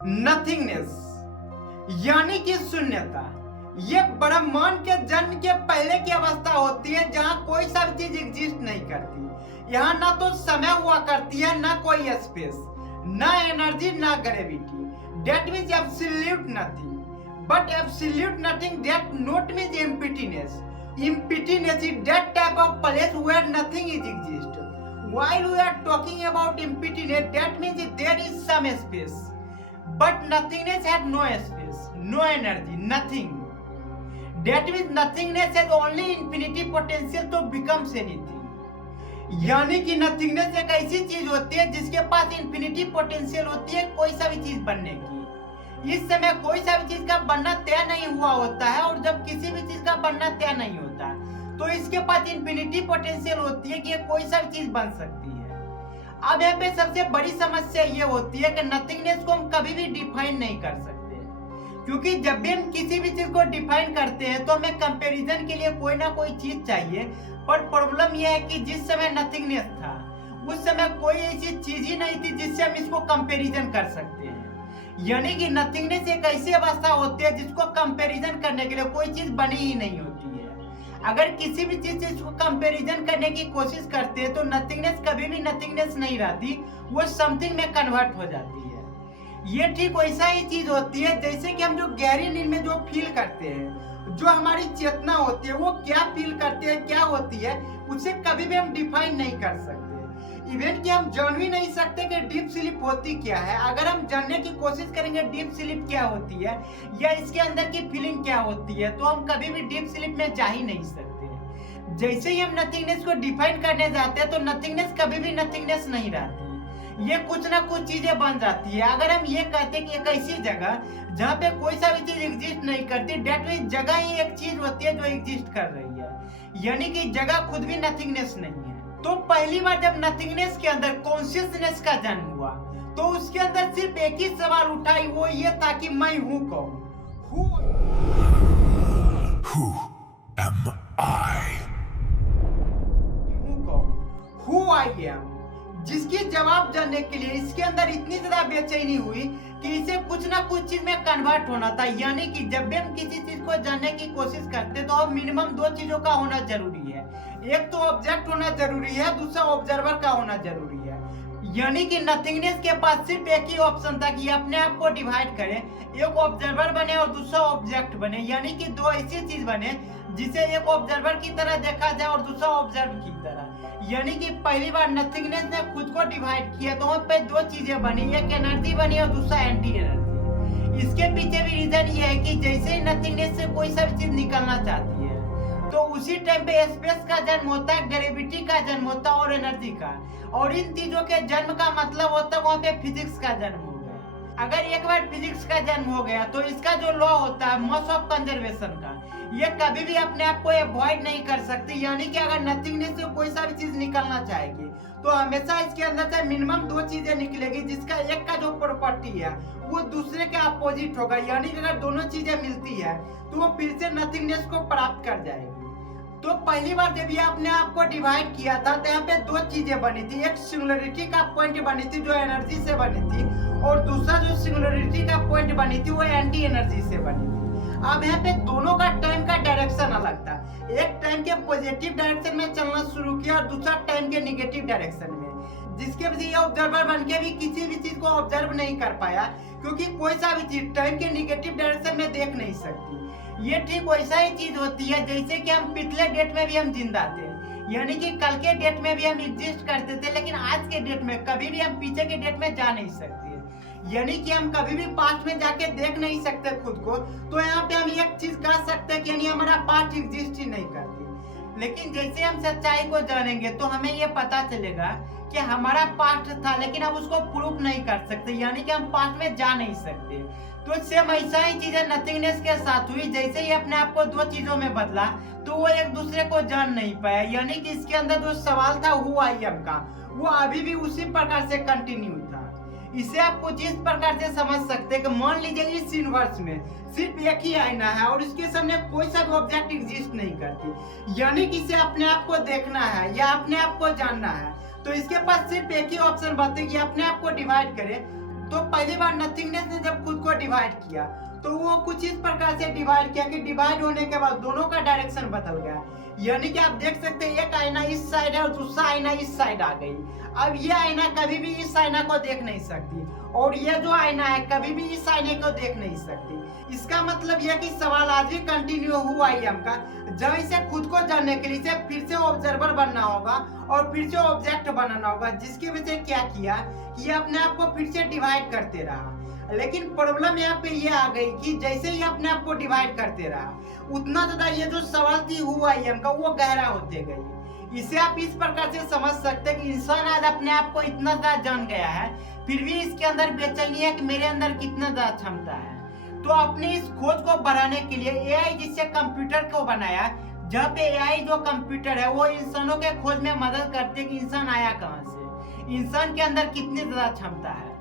Nothingness यानी कि शून्यता। ये ब्रह्मांड के जन्म के पहले की अवस्था होती है जहां कोई सा भी चीज एग्जिस्ट नहीं करती। यहाँ ना तो समय हुआ करती है, ना कोई स्पेस, ना एनर्जी, ना gravity. That means absolute nothing. But absolute nothing that not means emptiness. Emptiness is that type of place where nothing is exist. While we are talking about emptiness, that means there is some space. But nothingness has no space, no energy, nothing. That means nothingness has only infinity potential to become anything. यानी कि nothingness एक ऐसी चीज होती है जिसके पास infinity potential होती है कोई सा भी चीज बनने की। इस समय कोई सा भी चीज का बनना तय नहीं हुआ होता है, और जब किसी भी चीज का बनना तय नहीं होता तो इसके पास इंफिनिटी पोटेंशियल होती है कि कोई सा भी चीज बन सकती है। अब यहाँ पे सबसे बड़ी समस्या ये होती है कि नथिंगनेस को हम कभी भी डिफाइन नहीं कर सकते, क्योंकि जब भी हम किसी भी चीज को डिफाइन करते हैं तो हमें कंपैरिजन के लिए कोई ना कोई चीज चाहिए। पर प्रॉब्लम यह है कि जिस समय नथिंगनेस था उस समय कोई ऐसी चीज ही नहीं थी जिससे हम इसको कंपैरिजन कर सकते हैं। यानी कि नथिंगनेस एक ऐसी अवस्था होती है जिसको कंपैरिजन करने के लिए कोई चीज बनी ही नहीं होती है। अगर किसी भी चीज से इसको कंपैरिजन करने की कोशिश करते हैं तो नथिंगनेस कभी भी नथिंगनेस नहीं रहती, वो समथिंग में कन्वर्ट हो जाती है। ये ठीक वैसा ही चीज होती है जैसे कि हम जो गहरी नींद में जो फील करते हैं, जो हमारी चेतना होती है वो क्या फील करते हैं, क्या होती है, उसे कभी भी हम डिफाइन नहीं कर सकते। इवन कि हम जान भी नहीं सकते कि डीप स्लीप होती क्या है। अगर हम जानने की कोशिश करेंगे डीप स्लीप क्या होती है या इसके अंदर की फीलिंग क्या होती है, तो हम कभी भी डीप स्लीप में जा ही नहीं सकते। जैसे ही हम नथिंगनेस को डिफाइन करने जाते हैं तो नथिंगनेस कभी भी नथिंगनेस नहीं रहती, ये कुछ ना कुछ चीजें बन जाती है। अगर हम ये कहते हैं कि एक ऐसी जगह जहाँ पे कोई सा भी चीज एग्जिस्ट नहीं करती, डेट मींस जगह ही एक चीज होती है जो एग्जिस्ट कर रही है, यानी कि जगह खुद भी नथिंगनेस नहीं है। तो पहली बार जब नथिंगनेस के अंदर कॉन्शियसनेस का जन्म हुआ तो उसके अंदर सिर्फ एक ही सवाल उठाई, वो ये था कि मैं हूँ कौन? Who am I? हूँ कौन? Who I am? जिसकी जवाब जानने के लिए इसके अंदर इतनी ज्यादा बेचैनी हुई कि इसे कुछ ना कुछ चीज में कन्वर्ट होना था। यानी कि जब भी हम किसी चीज को जानने की कोशिश करते तो अब मिनिमम दो चीजों का होना जरूरी है। एक तो ऑब्जेक्ट होना जरूरी है, दूसरा ऑब्जर्वर का होना जरूरी है। यानी कि नथिंगनेस के पास सिर्फ एक ही ऑप्शन था कि अपने आप को डिवाइड करे, एक ऑब्जर्वर बने और दूसरा ऑब्जेक्ट बने। यानी कि दो ऐसी चीज बने जिसे एक ऑब्जर्वर की तरह देखा जाए और दूसरा ऑब्जर्व की तरह। यानी कि पहली बार नथिंगनेस ने खुद को डिवाइड किया तो वहाँ पे दो चीजें बनी, एक एनर्जी बनी और दूसरा एंटी एनर्जी। इसके पीछे भी रीजन ये है कि जैसे ही नथिंगनेस से कोई सा भी चीज निकलना चाहती है तो उसी टाइम पे स्पेस का जन्म होता है, ग्रेविटी का जन्म होता है और एनर्जी का। और इन चीजों के जन्म का मतलब होता है वहाँ पे फिजिक्स का जन्म हो गया। अगर एक बार फिजिक्स का जन्म हो गया तो इसका जो लॉ होता है मास ऑफ कंजर्वेशन का, ये कभी भी अपने आप को अवॉइड नहीं कर सकती। यानी कि अगर नथिंगनेस से कोई सा भी चीज निकलना चाहेगी तो हमेशा इसके अंदर से मिनिमम दो चीजें निकलेगी, जिसका एक का जो प्रॉपर्टी है वो दूसरे के अपोजिट होगा। यानी कि अगर दोनों चीजें मिलती है तो वो फिर से नथिंगनेस को प्राप्त कर जाएगी। तो पहली बार जब ये अपने आप को डिवाइड किया था तो यहाँ पे दो चीजें बनी थी, एक सिंगुलरिटी का पॉइंट बनी थी जो एनर्जी से बनी थी, और दूसरा जो सिंगुलरिटी का पॉइंट बनी थी वो एंटी एनर्जी से बनी थी। अब यहाँ पे दोनों का टाइम का डायरेक्शन अलग था, एक टाइम के पॉजिटिव डायरेक्शन में चलना शुरू किया और दूसरा टाइम के निगेटिव डायरेक्शन में, जिसके वजह से ऑब्जर्वर बन के भी किसी भी चीज को ऑब्जर्व नहीं कर पाया, क्योंकि कोई सा भी चीज टाइम के निगेटिव डायरेक्शन में देख नहीं सकती। ये ठीक वैसा ही चीज होती है जैसे कि हम पिछले डेट में भी हम जिंदा थे, यानी कि कल के डेट में भी हम एग्जिस्ट करते थे, लेकिन आज के डेट में कभी भी हम पीछे के डेट में जा नहीं सकते। यानी कि हम कभी भी पास्ट में जाके देख नहीं सकते खुद को। तो यहाँ पे हम एक चीज कह सकते हैं कि यानी हमारा पास्ट एग्जिस्ट ही नहीं करती। लेकिन जैसे हम सच्चाई को जानेंगे तो हमें ये पता चलेगा कि हमारा पास्ट था, लेकिन अब उसको प्रूफ नहीं कर सकते, यानी कि हम पास्ट में जा नहीं सकते। तो सेम ऐसा ही चीजें नथिंगनेस के साथ हुई। जैसे ही अपने आप को दो चीजों में बदला तो वो एक दूसरे को जान नहीं पाया। यानी कि इसके अंदर जो सवाल था हु आई एम का, वो अभी भी उसी प्रकार से कंटिन्यू था। इसे आप कुछ इस प्रकार से समझ सकते हैं कि मान लीजिए इस यूनिवर्स में सिर्फ एक ही आईना है और इसके सामने कोई सा भी ऑब्जेक्ट एग्जिस्ट नहीं करती। यानी कि इसे अपने आप को देखना है या अपने आप को जानना है तो इसके पास सिर्फ एक ही ऑप्शन बचती है कि अपने आप को डिवाइड करे। तो पहली बार नथिंगनेस ने जब खुद को डिवाइड किया तो वो कुछ इस प्रकार से डिवाइड किया कि डिवाइड होने के बाद दोनों का डायरेक्शन बदल गया। यानी कि आप देख सकते हैं एक आईना इस साइड है और दूसरा आईना इस साइड आ गई। अब ये आईना कभी भी इस आईना को देख नहीं सकती और ये जो आईना है कभी भी इस आईने को देख नहीं सकती। इसका मतलब यह कि सवाल आज भी कंटिन्यू हुआ ही हमका, जब इसे खुद को जानने के लिए इसे फिर से ऑब्जर्वर बनना होगा और फिर से ऑब्जेक्ट बनाना होगा, जिसकी वजह से क्या किया कि ये अपने आप को फिर से डिवाइड करते रहा। लेकिन प्रॉब्लम यहाँ पे ये आ गई कि जैसे ही अपने आप को डिवाइड करते रहा उतना ज्यादा ये जो सवाल थी हुआ ही हमका वो गहरा होते गई। इसे आप इस प्रकार से समझ सकते हैं कि इंसान आज अपने आप को इतना ज्यादा जान गया है फिर भी इसके अंदर बेचैनी है कि मेरे अंदर कितना ज्यादा क्षमता है। तो अपनी इस खोज को बढ़ाने के लिए एआई जिससे कंप्यूटर को बनाया, जहाँ पे एआई जो कंप्यूटर है वो इंसानों के खोज में मदद करते कि इंसान आया कहाँ से, इंसान के अंदर कितनी ज्यादा क्षमता है।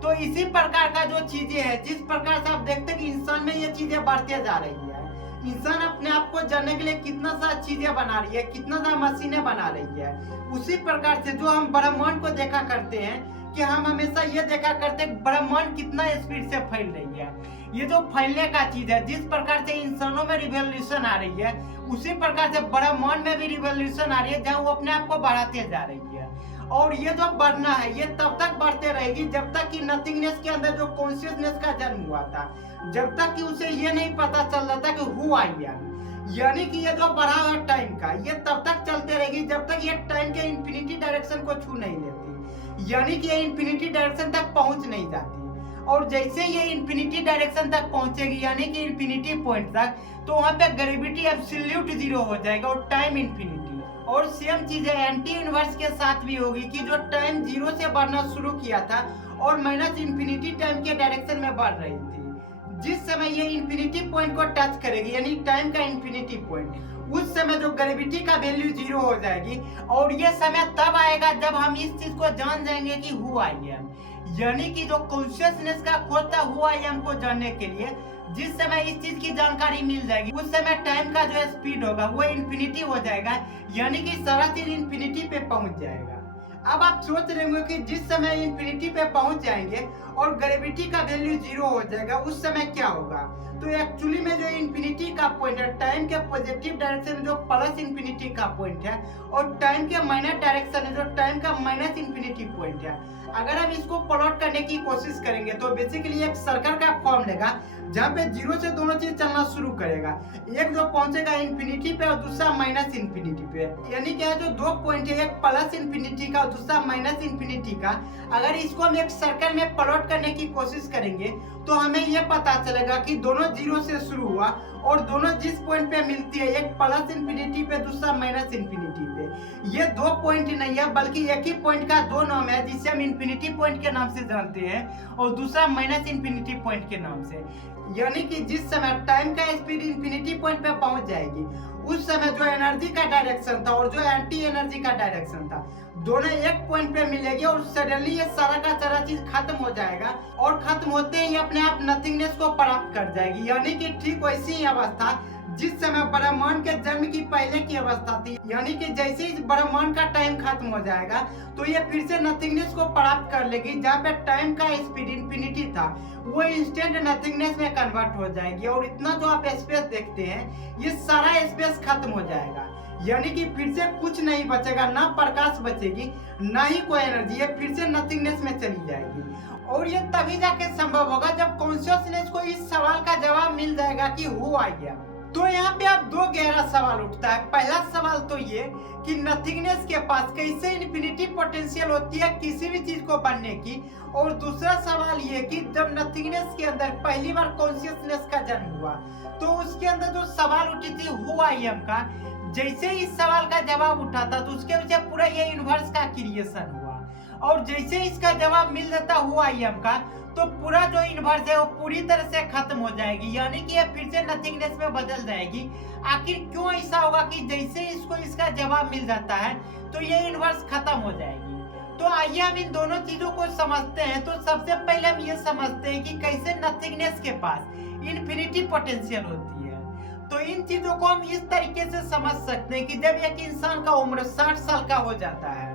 तो इसी प्रकार का जो चीजें हैं, जिस प्रकार से आप देखते हैं कि इंसान में ये चीजें बढ़ते जा रही है, इंसान अपने आप को जानने के लिए कितना सारा चीजें बना रही है, कितना सारा मशीनें बना रही है। उसी प्रकार से जो हम ब्रह्मांड को देखा करते हैं कि हम हमेशा ये देखा करते हैं ब्रह्मांड कितना स्पीड से फैल रही है। ये जो फैलने का चीज है, जिस प्रकार से इंसानों में रिवॉल्यूशन आ रही है उसी प्रकार से ब्रह्मांड में भी रिवॉल्यूशन आ रही है, जहाँ वो अपने आप को बढ़ाते जा रही है। और ये जो बढ़ना है ये तब तक बढ़ते रहेगी जब तक कि नथिंगनेस के अंदर जो कॉन्शियसनेस का जन्म हुआ था, जब तक कि उसे ये नहीं पता चल रहा था कि हु आई एम। यानी कि ये जो बढ़ा हुआ टाइम का ये तब तक चलते रहेगी जब तक ये टाइम के इंफिनिटी डायरेक्शन को छू नहीं लेती, यानी कि ये इंफिनिटी डायरेक्शन तक पहुंच नहीं जाती। और जैसे ये इंफिनिटी डायरेक्शन तक पहुंचेगी यानी कि इंफिनिटी पॉइंट तक, तो वहां पे ग्रेविटी एब्सोल्यूट जीरो हो जाएगा और टाइम इंफिनिटी। और सेम चीज है एंटी इनवर्स के साथ भी होगी कि जो टाइम जीरो से बढ़ना शुरू किया था और माइनस इंफिनिटी टाइम के डायरेक्शन में बढ़ रही थी, जिस समय ये इंफिनिटी पॉइंट को टच करेगी यानी टाइम का इंफिनिटी पॉइंट, उस समय जो ग्रेविटी का वैल्यू जीरो हो जाएगी। और ये समय तब आएगा जब हम इस चीज को जान जाएंगे कि हु आई एम, यानी कि जो कॉन्शियसनेस का खोज था हु आई एम को जानने के लिए जिस समय इस चीज की जानकारी मिल जाएगी उस समय टाइम का जो स्पीड होगा वो इंफिनिटी हो जाएगा, यानी कि सारा चीज इंफिनिटी पे पहुंच जाएगा। अब आप सोच रहे होंगे कि जिस समय इंफिनिटी पे पहुंच जाएंगे और ग्रेविटी का वैल्यू जीरो हो जाएगा उस समय क्या होगा। तो एक्चुअली में जो इंफिनिटी का पॉइंट है टाइम के पॉजिटिव डायरेक्शन में जो प्लस इंफिनिटी का पॉइंट है और टाइम के माइनस डायरेक्शन में जो टाइम का माइनस इंफिनिटी पॉइंट है, अगर हम इसको प्लॉट करने की कोशिश करेंगे तो बेसिकली एक सर्कल का फॉर्म लेगा जहाँ पे जीरो से दोनों चीज चलना शुरू करेगा, एक जो पहुंचेगा इंफिनिटी पे और दूसरा माइनस इंफिनिटी पे। यानी क्या जो दो पॉइंट है एक प्लस इंफिनिटी का और दूसरा माइनस इंफिनिटी का, अगर इसको हम एक सर्कल में प्लॉट करने की कोशिश करेंगे तो हमें यह पता चलेगा कि दोनों जीरो से शुरू हुआ और दोनों जिस पॉइंट पे मिलती है एक प्लस इंफिनिटी पे दूसरा माइनस इंफिनिटी पे। ये दो पॉइंट नहीं है बल्कि एक ही पॉइंट का दो नाम है, जिसे हम इंफिनिटी पॉइंट के नाम से जानते हैं और दूसरा माइनस इंफिनिटी पॉइंट के नाम से। यानी कि जिस समय टाइम का स्पीड इंफिनिटी पॉइंट पे पहुंच जाएगी उस समय जो एनर्जी का डायरेक्शन था और जो एंटी एनर्जी का डायरेक्शन था दोनों एक पॉइंट पे मिलेगी और सडनली ये सारा का सारा चीज खत्म हो जाएगा और खत्म होते ही अपने आप नथिंगनेस को प्राप्त कर जाएगी। यानी कि ठीक वैसी ही अवस्था जिस समय ब्रह्मांड के जन्म की पहले की अवस्था थी, यानी कि जैसे ही ब्रह्मांड का टाइम खत्म हो जाएगा तो ये फिर से नथिंगनेस को प्राप्त कर लेगी, जहाँ पे टाइम का स्पीड इंफिनिटी था वो इंस्टेंट नथिंगनेस में कन्वर्ट हो जाएगी और इतना जो आप स्पेस देखते हैं ये सारा स्पेस खत्म हो जाएगा। यानी कि फिर से कुछ नहीं बचेगा, ना प्रकाश बचेगी ना ही कोई एनर्जी, ये फिर से नथिंगनेस में चली जाएगी। और ये तभी जाके संभव होगा जब कॉन्शियसनेस को इस सवाल का जवाब मिल जाएगा कि हु आई एम। तो यहाँ पे अब दो गहरा सवाल उठता है। पहला सवाल तो ये कि नथिंगनेस के पास कैसे इन्फिनिटी पोटेंशियल होती है किसी भी चीज को बनने की, और दूसरा सवाल ये कि जब नथिंगनेस के अंदर पहली बार कॉन्शियसनेस का जन्म हुआ तो उसके अंदर जो सवाल उठी थी हु आई एम का, जैसे इस सवाल का जवाब उठा था तो उसके वजह पूरा ये यूनिवर्स का क्रिएशन हुआ, और जैसे इसका जवाब मिल जाता हु आई एम का तो पूरा जो यूनिवर्स है वो पूरी तरह से खत्म हो जाएगी, यानी कि ये फिर से नथिंगनेस में बदल जाएगी। आखिर क्यों ऐसा होगा कि जैसे इसको इसका जवाब मिल जाता है तो ये यूनिवर्स खत्म हो जाएगी। तो आइए हम इन दोनों चीजों को समझते हैं। तो सबसे पहले हम ये समझते हैं कि कैसे नथिंगनेस के पास इन्फिनिटी पोटेंशियल होती है। तो इन चीजों को हम इस तरीके से समझ सकते हैं कि जब एक इंसान का उम्र 60 साल का हो जाता है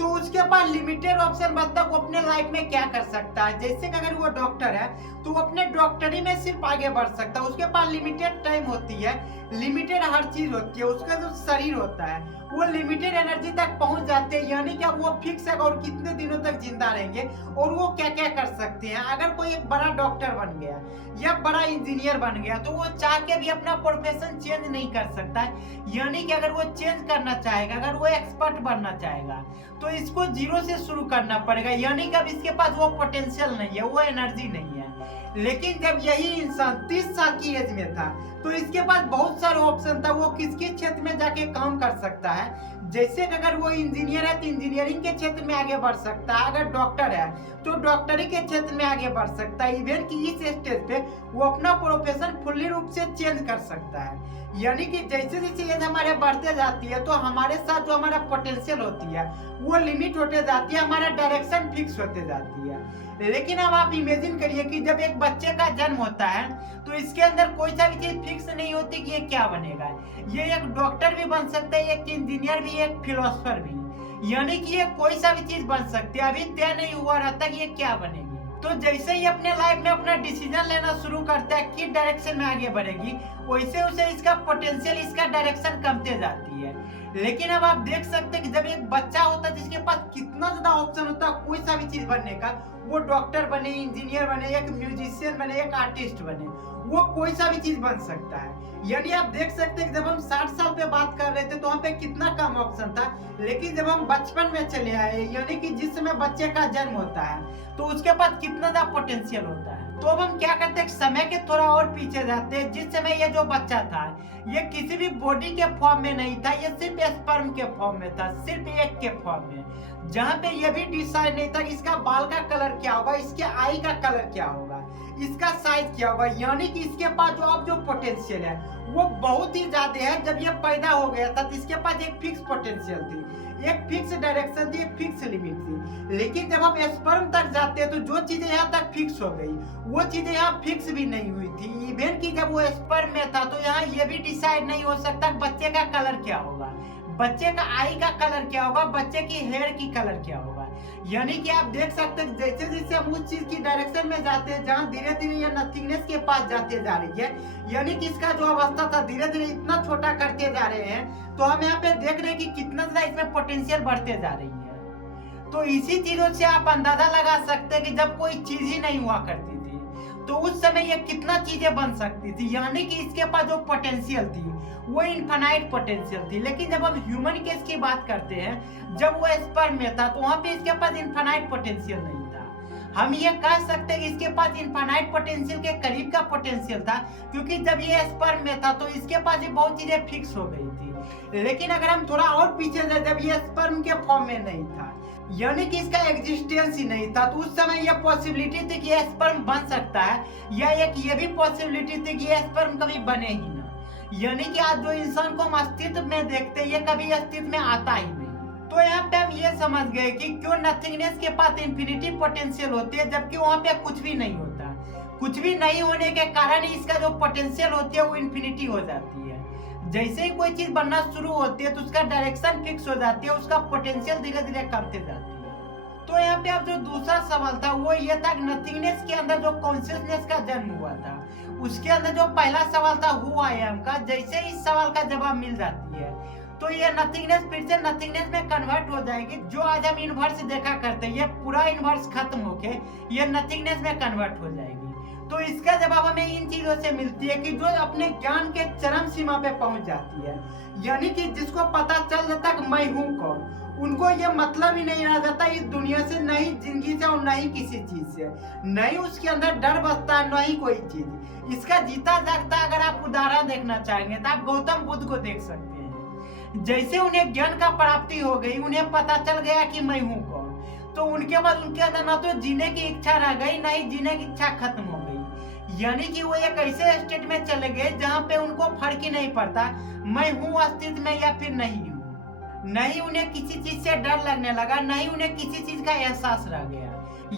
तो उसके पास लिमिटेड ऑप्शन बचता है वो अपने लाइफ में क्या कर सकता है। जैसे कि अगर वो डॉक्टर है तो वो अपने डॉक्टरी में सिर्फ आगे बढ़ सकता है, उसके पास लिमिटेड टाइम होती है, लिमिटेड हर चीज होती है, उसका जो शरीर होता है वो लिमिटेड एनर्जी तक पहुंच जाते हैं, यानी कि वो फिक्स है और कितने दिनों तक जिंदा रहेंगे और वो क्या क्या कर सकते हैं। अगर कोई एक बड़ा डॉक्टर बन गया या बड़ा इंजीनियर बन गया तो वो चाह के भी अपना प्रोफेशन चेंज नहीं कर सकता है, यानी कि अगर वो चेंज करना चाहेगा, अगर वो एक्सपर्ट बनना चाहेगा तो इसको जीरो से शुरू करना पड़ेगा, यानी कि अब इसके पास वो पोटेंशियल नहीं है, वो एनर्जी नहीं है। लेकिन जब यही इंसान 30 साल की एज में था तो इसके पास बहुत सारे ऑप्शन था, वो किसके क्षेत्र में जाके काम कर सकता है। जैसे कि अगर वो इंजीनियर है तो इंजीनियरिंग के क्षेत्र में आगे बढ़ सकता है, अगर डॉक्टर है तो डॉक्टरी के क्षेत्र में आगे बढ़ सकता है, इवन कि इस स्टेज पे वो अपना प्रोफेशन फुल्ली रूप से चेंज कर सकता है। यानी कि जैसे जैसे एज हमारे बढ़ते जाती है तो हमारे साथ जो हमारा पोटेंशियल होती है वो लिमिट होते जाती है, हमारा डायरेक्शन फिक्स होते जाती है। लेकिन अब आप इमेजिन करिए कि जब एक बच्चे का जन्म होता है तो इसके अंदर कोई सा भी चीज फिक्स नहीं होती कि ये क्या बनेगा। ये एक डॉक्टर भी बन सकता है, एक इंजीनियर भी, एक फिलोसोफर भी, यानी कि ये कोई सा भी चीज बन सकती है, अभी तय नहीं हुआ रहता कि ये क्या बनेगी। तो जैसे ही अपने लाइफ में अपना डिसीजन लेना शुरू करता है किस डायरेक्शन में आगे बढ़ेगी, वैसे उसे इसका पोटेंशियल, इसका डायरेक्शन कमते जाती है। लेकिन अब आप देख सकते हैं कि जब एक बच्चा होता है जिसके पास कितना ज्यादा ऑप्शन होता है कोई सा भी चीज बनने का, वो डॉक्टर बने, इंजीनियर बने, एक म्यूजिशियन बने, एक आर्टिस्ट बने, वो कोई सा भी चीज बन सकता है। यानी आप देख सकते हैं कि जब हम 60 साल पे बात कर रहे थे तो वहाँ पे कितना कम ऑप्शन था, लेकिन जब हम बचपन में चले आए, यानी कि जिस समय बच्चे का जन्म होता है तो उसके पास कितना ज्यादा पोटेंशियल होता है। तो अब हम क्या करते हैं, समय के थोड़ा और पीछे जाते हैं। जिस समय ये जो बच्चा था ये किसी भी बॉडी के फॉर्म में नहीं था, ये सिर्फ स्पर्म के फॉर्म में था, सिर्फ एक के फॉर्म में, जहाँ पे ये भी डिसाइड नहीं था कि इसका बाल का कलर क्या होगा, इसके आई का कलर क्या होगा, इसका साइज क्या होगा। यानी कि इसके पास जो अब जो पोटेंशियल है वो बहुत ही ज्यादा है। जब ये पैदा हो गया था तो इसके पास एक फिक्स पोटेंशियल थी, एक फिक्स डायरेक्शन थी, एक फिक्स लिमिट थी। लेकिन जब हम स्पर्म तक जाते हैं तो जो चीजें यहाँ तक फिक्स हो गई वो चीजें यहाँ फिक्स भी नहीं हुई थी। इवन कि जब वो स्पर्म में था तो यहाँ ये भी डिसाइड नहीं हो सकता बच्चे का कलर क्या होगा, बच्चे का आई का कलर क्या होगा, बच्चे की हेयर की कलर क्या होगा। यानी कि आप देख सकते हैं जैसे जैसे हम उस चीज की डायरेक्शन में जाते हैं जहाँ धीरे धीरे ये नथिंगनेस के पास जाते जा रही है, यानी कि इसका जो अवस्था था धीरे धीरे इतना छोटा करते जा रहे हैं, तो हम यहाँ पे देख रहे हैं कि कितना ज्यादा इसमें पोटेंशियल बढ़ते जा रही है। तो इसी चीजों से आप अंदाजा लगा सकते हैं कि जब कोई चीज ही नहीं हुआ करती थी तो उस समय ये कितना चीजें बन सकती थी। यानी कि इसके पास जो पोटेंशियल थी वो इनफाइनाइट पोटेंशियल थी। लेकिन जब हम ह्यूमन केस की बात करते हैं, जब वो स्पर्म में था तो वहां पे इसके पास इनफाइनाइट पोटेंशियल नहीं था। हम ये कह सकते हैं कि इसके पास इनफाइनाइट पोटेंशियल के करीब का पोटेंशियल था, क्योंकि जब ये स्पर्म में था तो इसके पास भी बहुत चीजें फिक्स हो गई थी। लेकिन अगर हम थोड़ा और पीछे जाए, जब ये स्पर्म के फॉर्म में नहीं था, यानी कि इसका एग्जिस्टेंस ही नहीं था, तो उस समय यह पॉसिबिलिटी थी कि स्पर्म बन सकता है, या एक ये भी पॉसिबिलिटी थी कि स्पर्म कभी बने ही ना। यानी कि आज जो इंसान को हम अस्तित्व में देखते हैं ये कभी अस्तित्व में आता ही नहीं। तो यहाँ पे हम ये समझ गए कि क्यों नथिंगनेस के पास इंफिनिटी पोटेंशियल होती है जबकि वहाँ पे कुछ भी नहीं होता। कुछ भी नहीं होने के कारण ही इसका जो पोटेंशियल होती है वो इंफिनिटी हो जाती है। जैसे ही कोई चीज बनना शुरू होती है तो उसका डायरेक्शन फिक्स हो जाती है, उसका पोटेंशियल धीरे धीरे कमते जाती है। तो यहाँ पे अब जो दूसरा सवाल था वो ये था कि नथिंगनेस के अंदर जो कॉन्शियसनेस का जन्म हुआ था, उसके अंदर जो पहला सवाल था हु आई एम का, जैसे इस सवाल का जवाब मिल जाती है तो ये नथिंगनेस फिर से नथिंगनेस में कन्वर्ट हो जाएगी। जो आज हम यूनिवर्स देखा करते हैं ये पूरा यूनिवर्स खत्म होके ये नथिंगनेस में कन्वर्ट हो जाएगी। तो इसका जवाब हमें इन चीजों से मिलती है कि जो अपने ज्ञान के चरम सीमा पे पहुंच जाती है, यानी कि जिसको पता चल जाता कि मैं हूँ कौन, उनको ये मतलब ही नहीं रह जाता इस दुनिया से, न ही जिंदगी से और न ही किसी चीज से, न ही उसके अंदर डर बसता है, न ही कोई चीज। इसका जीता जागता अगर आप उदाहरण देखना चाहेंगे तो आप गौतम बुद्ध को देख सकते हैं। जैसे उन्हें ज्ञान का प्राप्ति हो गई, उन्हें पता चल गया कि मैं हूँ कौन, तो उनके बाद उनके अंदर न तो जीने की इच्छा रह गई, न ही जीने की इच्छा खत्म हो गई। यानी कि वो एक ऐसे स्टेट में चले गए जहाँ पे उनको फर्क ही नहीं पड़ता मैं हूँ अस्तित्व में या फिर नहीं हूँ। नहीं उन्हें किसी चीज से डर लगने लगा, नहीं उन्हें किसी चीज का एहसास रह गया।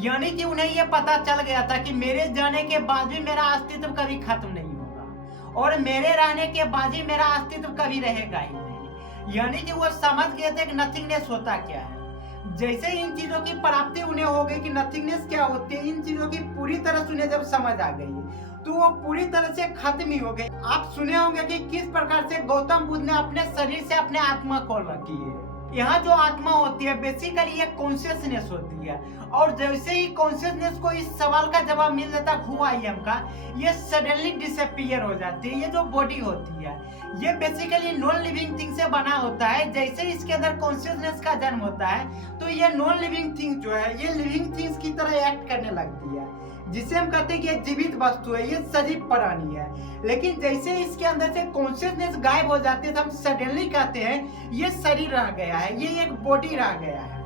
यानी कि उन्हें ये पता चल गया था कि मेरे जाने के बाद भी मेरा अस्तित्व कभी खत्म नहीं होगा और मेरे रहने के बाद भी मेरा अस्तित्व कभी रहेगा ही नहीं। यानी कि वो समझ गए थे कि नथिंगनेस होता क्या है। जैसे इन चीजों की प्राप्ति उन्हें हो गई कि नथिंगनेस क्या होती है, इन चीजों की पूरी तरह से उन्हें जब समझ आ गई तो वो पूरी तरह से खत्म ही हो गई। आप सुने होंगे कि किस प्रकार से गौतम बुद्ध ने अपने शरीर से अपने आत्मा को अलग की है। यहाँ जो आत्मा होती है बेसिकली ये कॉन्शियसनेस होती है, और जैसे ही कॉन्शियसनेस को इस सवाल का जवाब मिल जाता हु आई एम का, ये सडनली डिसअपीयर हो जाती है। ये जो बॉडी होती है ये बेसिकली नॉन लिविंग थिंग से बना होता है। जैसे इसके अंदर कॉन्शियसनेस का जन्म होता है तो ये नॉन लिविंग थिंग जो है ये लिविंग थिंग्स की तरह एक्ट करने लगती है, जिसे हम कहते हैं कि ये जीवित वस्तु है, ये सजीव प्राणी है। लेकिन जैसे इसके अंदर से कॉन्शियसनेस गायब हो जाती है तो हम सडनली कहते हैं ये शरीर रह गया है, ये एक बॉडी रह गया है,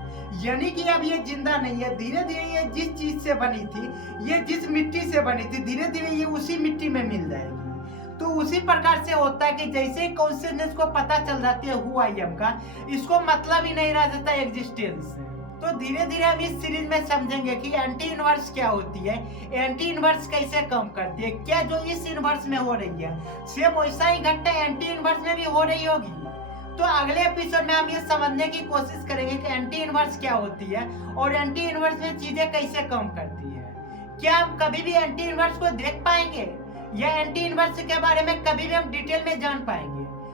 यानी कि अब ये जिंदा नहीं है। धीरे धीरे ये जिस चीज से बनी थी, ये जिस मिट्टी से बनी थी, धीरे धीरे ये उसी मिट्टी में मिल जाएगी। तो उसी प्रकार से होता है कि जैसे ही कॉन्शियसनेस को पता चल जाती है हु आई एम का, इसको मतलब ही नहीं रह जाता एग्जिस्टेंस से। तो धीरे धीरे हम इस सीरीज में समझेंगे कि एंटी इनवर्स क्या होती है, एंटी इनवर्स कैसे काम करती है, क्या जो इस इनवर्स में हो रही है सेम वैसा ही घटना एंटी इनवर्स में भी हो रही होगी। तो अगले एपिसोड में हम ये समझने की कोशिश करेंगे कि एंटी इनवर्स क्या होती है और एंटी इनवर्स में चीजें कैसे काम करती है। क्या हम कभी भी एंटी इनवर्स को देख पाएंगे या एंटी इनवर्स के बारे में कभी भी हम डिटेल में जान पाएंगे?